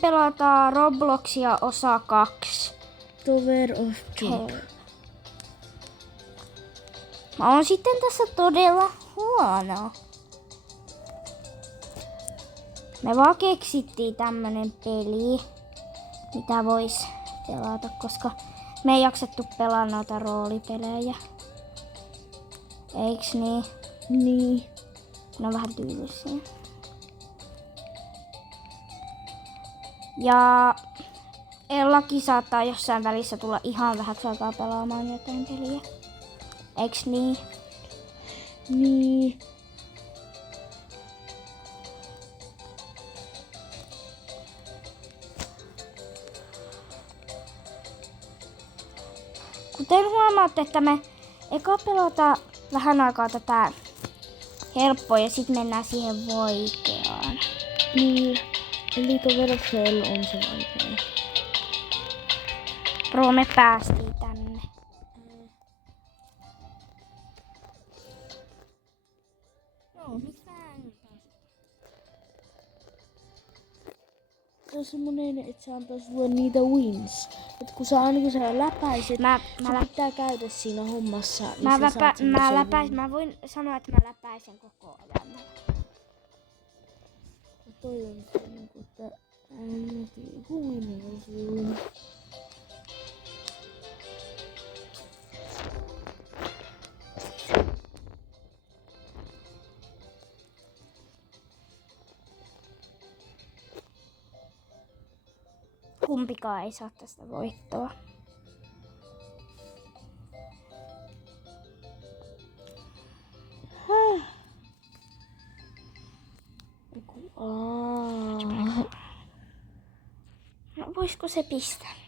Pelataan Robloxia osa 2. Tower of King. Mä oon sitten tässä todella huono. Me vaan keksittiin tämmönen peli, mitä vois pelata, koska me ei jaksettu pelaa noita roolipelejä. Eiks niin? Niin. Ne on vähän tyylisiä. Ja Ellakin saattaa jossain välissä tulla ihan vähäksi aikaa pelaamaan jotain peliä. Eiks niin? Niin. Kuten huomaatte, että me eka pelataan vähän aikaa tätä helppoa ja sitten mennään siihen vaikeaan. Niin. Eli Tower of Hell on se vaikea. Bro, me päästiin tänne. No, nyt vähän. Se on semmonen, että se antaa sulle niitä wins. Et kun sä aina kun sä läpäiset, se pitää käydä siinä hommassa. Niin mä voin sanoa, että mä läpäisen koko ajan. Toi on se niinku, että huineisuun. Kumpikaan ei saa tästä voittoa. No, voisiko se pistää nyt?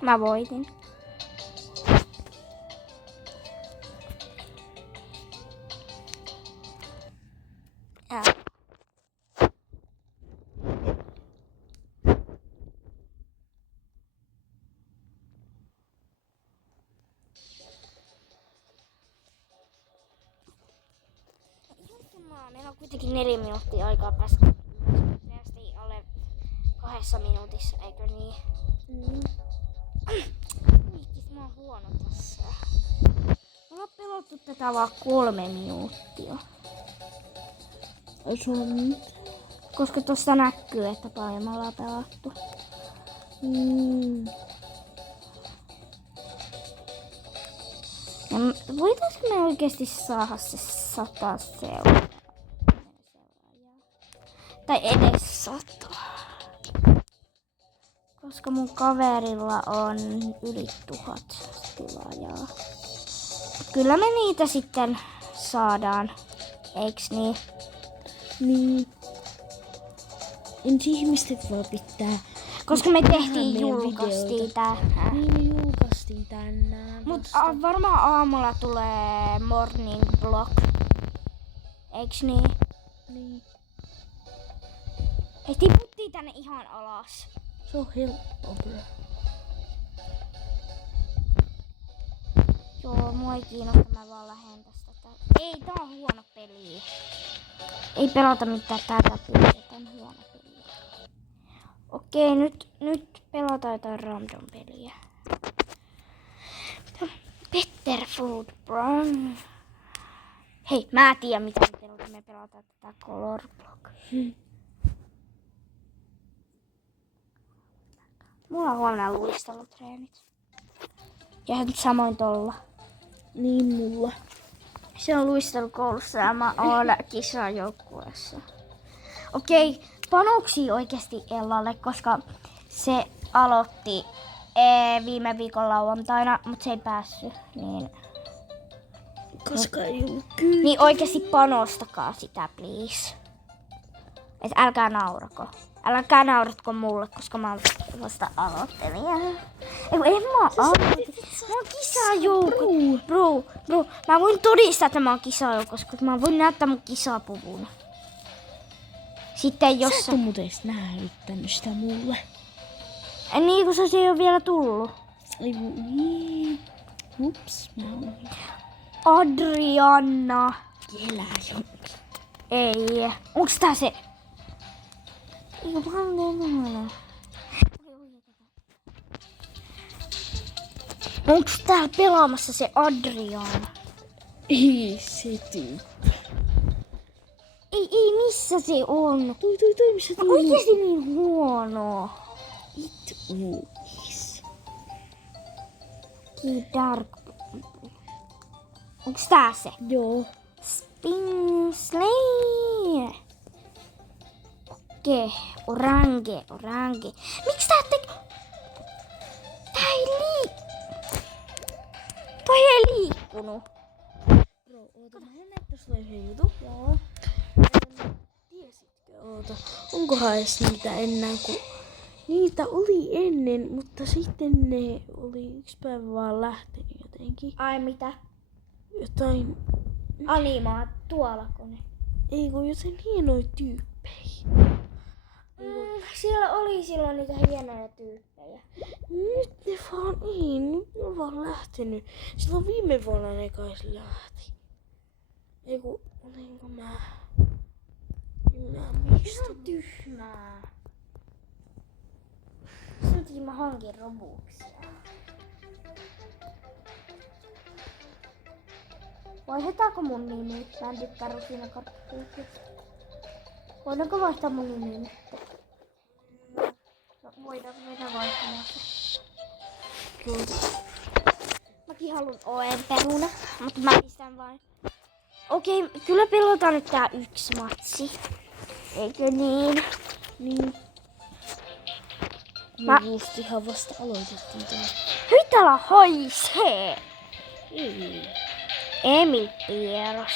Mä voitin. Meillä on kuitenkin 4 minuuttia aikaa päästä nopeasti alle 2 minuutissa, eikö niin? Miikis mä oon huono tässä. Me ollaan pelottu tätä vaan 3 minuuttia. Koska tosta näkyy, että paljon me ollaan pelattu. Ja voitaisko me oikeesti saada se 100 seuraajaa? Tai edes 100. Koska mun kaverilla on yli 1000 tilaajaa. Kyllä me niitä sitten saadaan, eiks niin? Niin. Ensi ihmiset voi pitää. Koska me julkaistiin tää. Niin me julkaistiin tänään. Mut varmaan aamulla tulee morning vlog. Eiks niin? Niin. Hei, tiputtiin tänne ihan alas. Se on helppo kyllä. Joo, mua ei kiinnosta, mä vaan lähden tästä. Ei, tää on huono peli. Ei pelata mitään tätä peliä, tää on huono peli. Okei, nyt pelataan jotain random peliä. Better Food Brown. Hei, mä tiedän mitä me pelataan tätä Color Block. Mulla on huomenna luistelutreenit. Ja samoin tolla. Niin mulla. Se on luistelukoulussa ja mä oon kisajoukkueessa. Okei, panoksia oikeesti Ellalle, koska se aloitti viime viikon lauantaina, mutta se ei päässyt. Koska ei ollut kyllä. Niin oikeesti panostakaa sitä, please. Et älkää naurako. Äläkää nauratko mulle, koska mä vasta aloittelin. En mä aloitin. Mä oon kisajoukko. Bro. Mä voin todistaa, että mä oon kisajoukossa, koska mä voin näyttää mun kisapuvun. Sitten jos... Sä et oo muuten edes näyttänyt sitä mulle. Niin, kun se ei oo vielä tullut. Ups, mä oon... Adriana. Elää jonkin. Ei. Onks tää se? Eikö paljon? Onks täällä pelaamassa se Adriana? Ei se tyyppi. Ei, missä se on? Toi, missä Mä oikeesti niin huono. It is. Dark. Onks tää se? Joo. Spin Slay. Okei, orange. Miksi tää Tää ei Toi ei liikkunut. Bro, oota, mä näyttää sulle yhden jutun. Joo. Tiesitkö, oota, onkohan edes niitä enää, kun niitä oli ennen, mutta sitten ne oli yksi päivä vaan lähtenyt jotenkin. Ai mitä? Jotain, Tuolako ne? ei kun jotain hienoja tyyppejä. Siellä oli silloin niitä hienoja tyyppejä. Nyt ne vaan ei, nyt ne on vaan lähtenyt. Silloin viime vuonna ne kai lähti. Ei kun, olinko mä? Se on tyhmää. Silti mä hankin Robuxia. Vaihdetaanko mun nimi? Mä en tykkää rusinakarkkuista. Voidaanko vaihtaa mun nimi nyt? No, voidaan vaihtamaan se. Mäkin haluan Oen peruna, mutta mä pistän vain. Okei, kyllä pelataan nyt tää yksi matsi. Eikö niin? Niin. Me just ihan vasta aloitettiin tää. Hytälä haisee! Ei. Emil Pieros.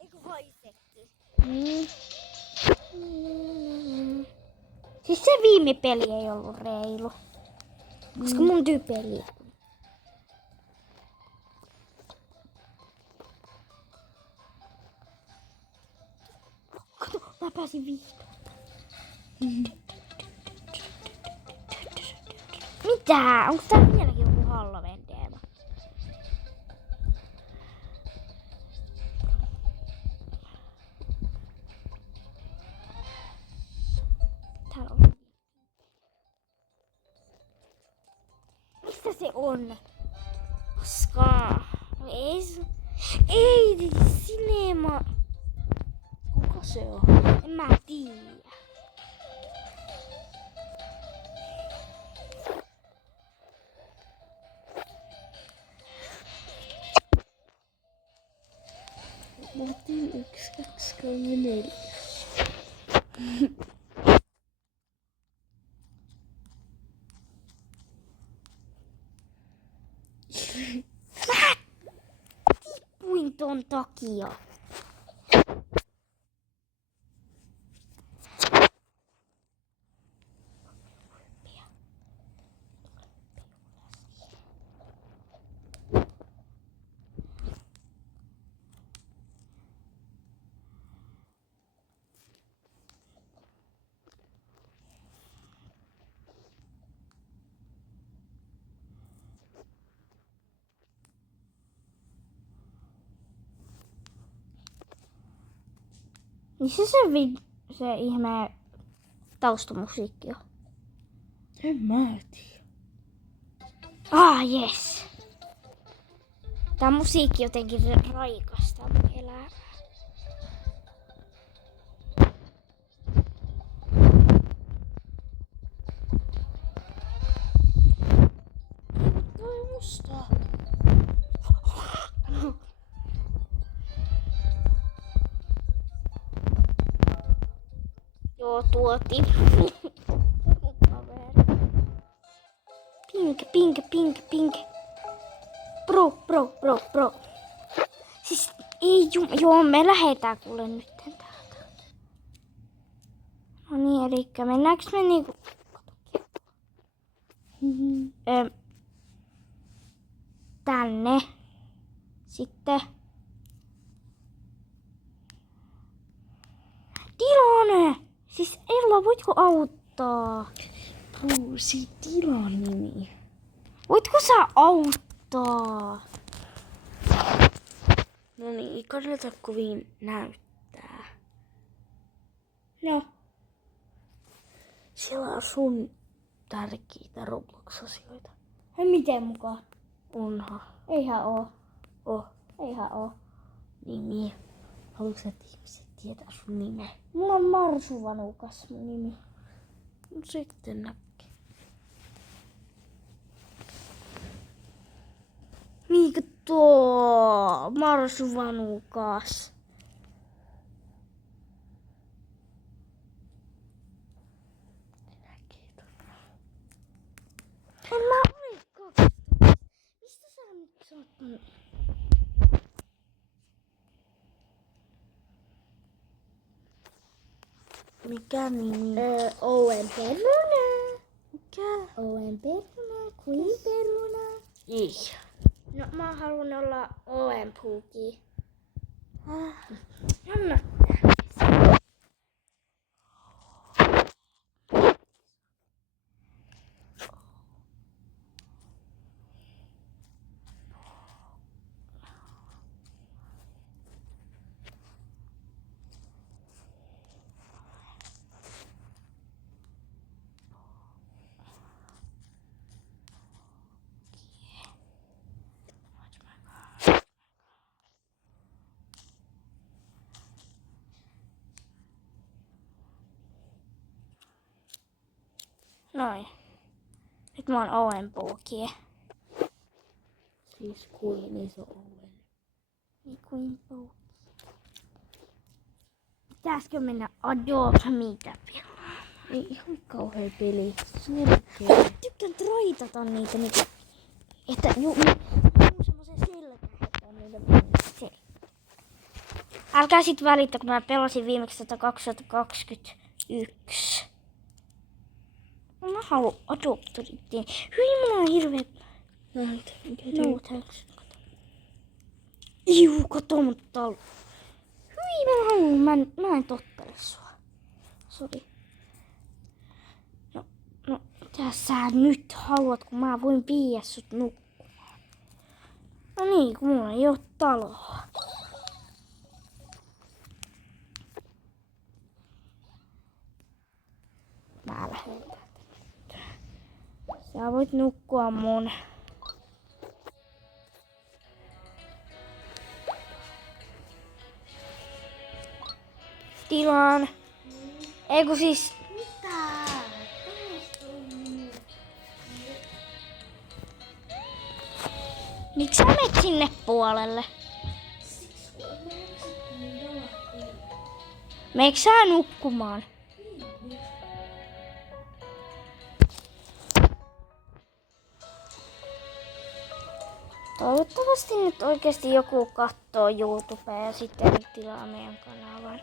Eikö haisekin? Siis se viime peli ei ollut reilu. Koska mun tyyppi ei liikkunut. Kato, mä pääsin vihdoin. Mitä? Onko tää vieläkin joku Halloween teema? Täällä on. Mistä se on? Koskaan. No ei, Cinema. Kuka se on? En mä tiedä. Mä otin 1, 2, 3, 4. Tippuin ton takia. Missä se ihme taustamusiikki on? En mä tiedä. Yes. Tää musiikki jotenkin raikastaa mun elämää. Toi musta. Joo, tuotiin. Pink. Bro. Siis ei joo, me lähetään kuule nyt täältä. niin, elikkä mennäänkö me niinku... tänne. Sitten... Tilanne! Siis Ella, voitko auttaa? Bruusi tilan nimi. Voitko sä auttaa? No niin, kannata kovin näyttää. No. Siellä on sun tärkeitä Roblox-asioita. Hei, miten mukaan? Onhan. Eihän oo. Oh, Eihän oo. nimi. Haluatko sä, että ihmiset tietää sun nimeä? Mulla on Marsu Vanukas mun nimi. No sitten näkee. Niinkö tuo Marsu Vanukas? En mä ole 12. Mistä sä nyt saat? Mikä nimi? Owen Peruna. Mikä? Owen Peruna. Queen Peruna. Ei. No mä haluan olla Owen Puuki. Anna. Noin. Nyt mä oon Owen Puuki. Siis kuin iso Owen. Niin kuin Puuki. Pitäisikö mennä Adopt Meitä pelaamaan? Ei ihan kauhea peli. Tykkään traitata niitä niinku. Että on semmosen selkä, että on niitä Älkää sit välittää, kun mä pelasin viimeksi 2021. Mä haluun adoptorittiin. Hyi, mulla on hirveä... Näytä, mikä No thanks. Iu, kato mut täällä. Hyi, mä haluun. Mä en tottele sua. Sori. No, mitä sä nyt haluat, kun mä voin viiä sut nukkumaan? No niin, kun mulla ei oo taloa. Mä lähden täältä. Sä voit nukkua mun. Tilaan. Eiku siis... Mitä? Miksi sä menet sinne puolelle? Meikö sä nukkumaan? Toivottavasti nyt oikeesti joku kattoo YouTubea ja sitten tilaa meidän kanavan.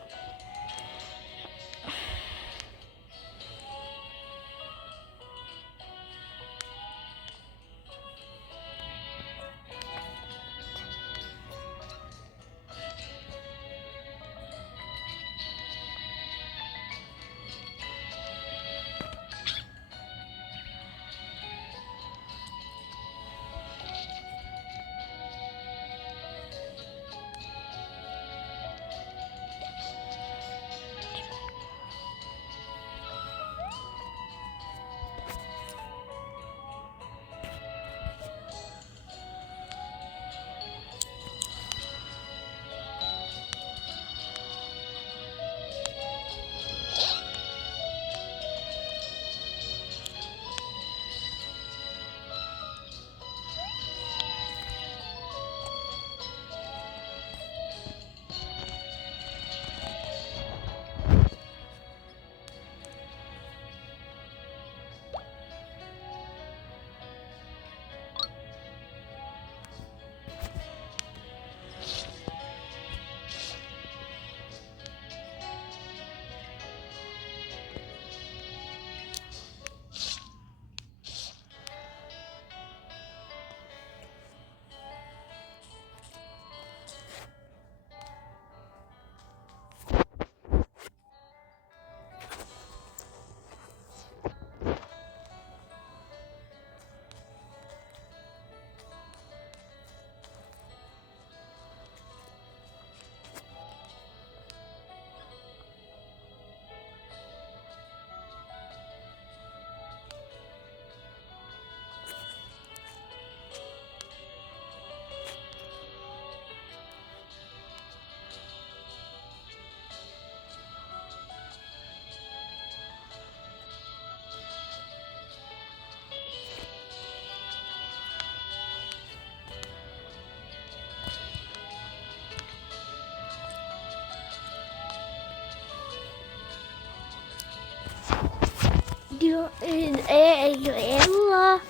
Ella.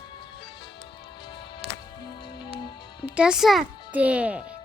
Mitä sä teet?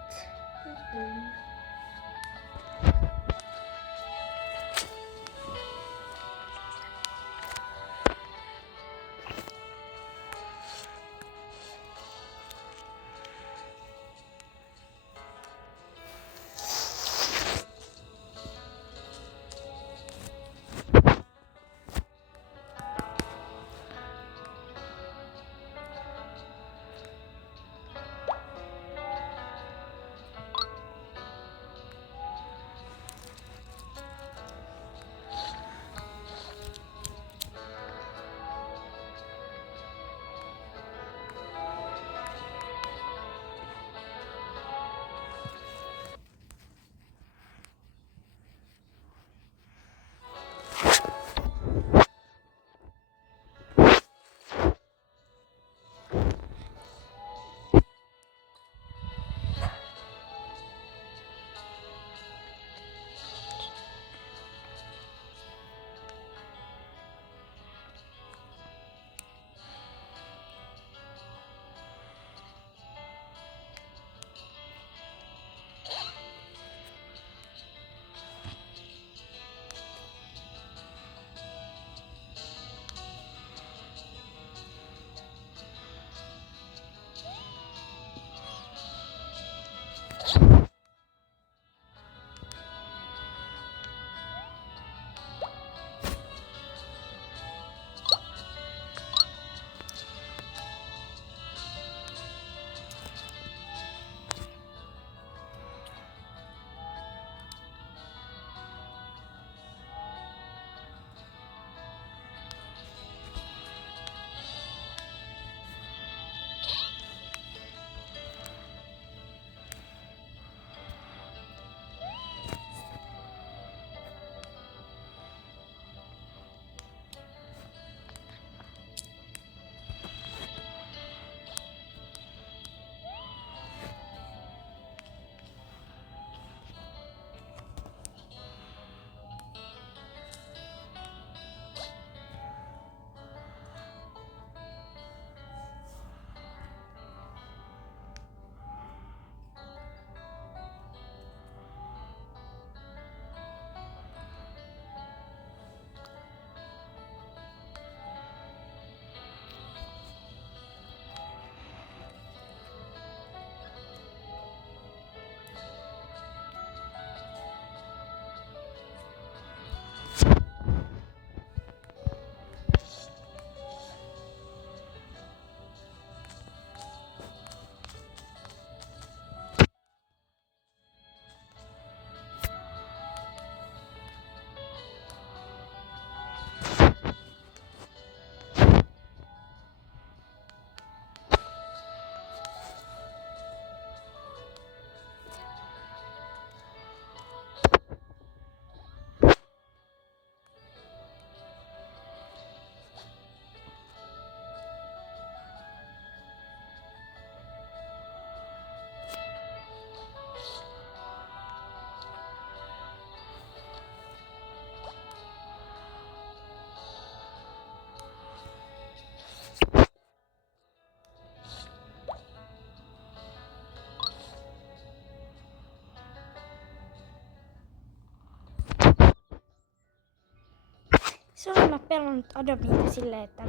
Se on mä pelannut Adobita silleen, että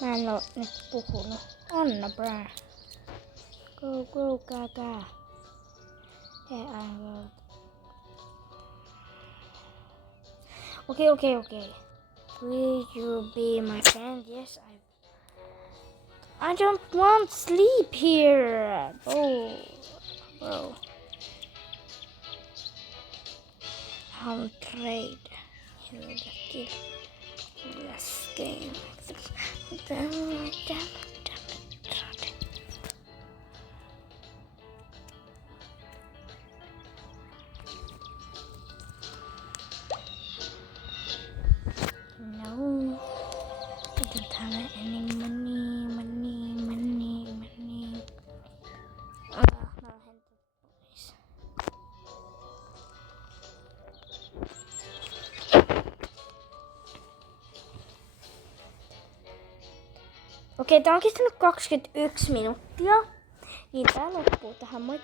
mä en oo nyt puhunut. Anna brää. Go, gaga. Yeah, I will. Okay. Will you be my friend? Yes, I don't want sleep here. Oh, bro. I'll trade you the kill. Last game. No, I don't have any money. Mä lähden pois. Okei, tää on kestänyt 21 minuuttia. Niin tää loppuu tähän. Moi.